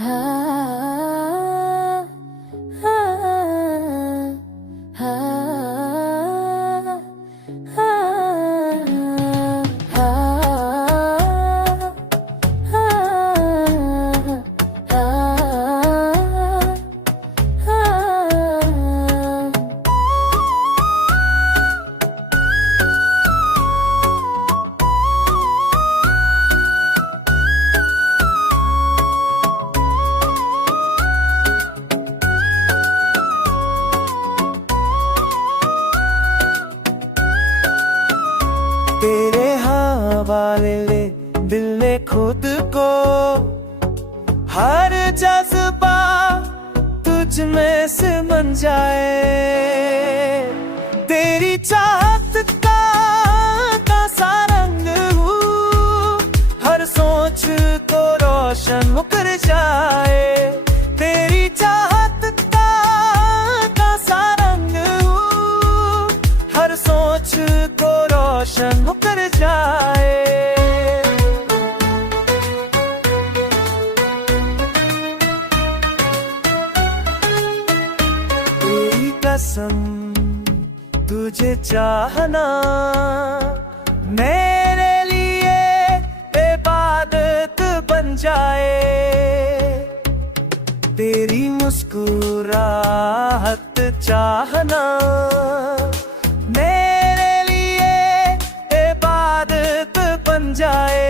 हाँ, हाँ, हाँ, हाँ, हाँ, तेरे हवाले ले दिल ने खुद को, हर जज्बा तुझ में सिमट जाए। तेरी चाहत का सा रंग हूँ, हर सोच को रोशन कर जाए। तेरी चाहत का सा रंग हूँ, हर सोच को रोशन कर जाए। तेरी कसम तुझे चाहना मेरे लिए इबादत बन जाए। तेरी मुस्कुराहट चाहना मेरे लिए इबादत बन जाए।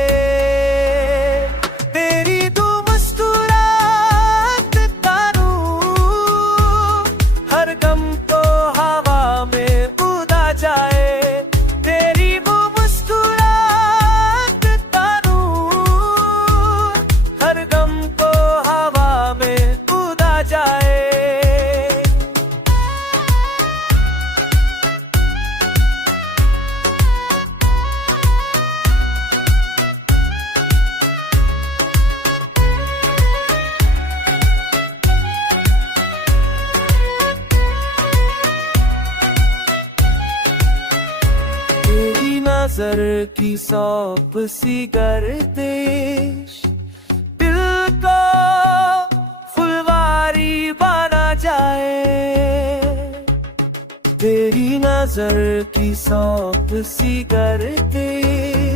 तेरी तू मुस्कुराहट का नूर हर गम को हवा में उड़ा जाए। तेरी वो मुस्कुराहट का नूर हर गम को हवा में उड़ा जाए। तेरी नजर की सौंप सी गर्दिश दिल को फुलवारी बना जाए। तेरी नजर की सौंप सी गर्दिश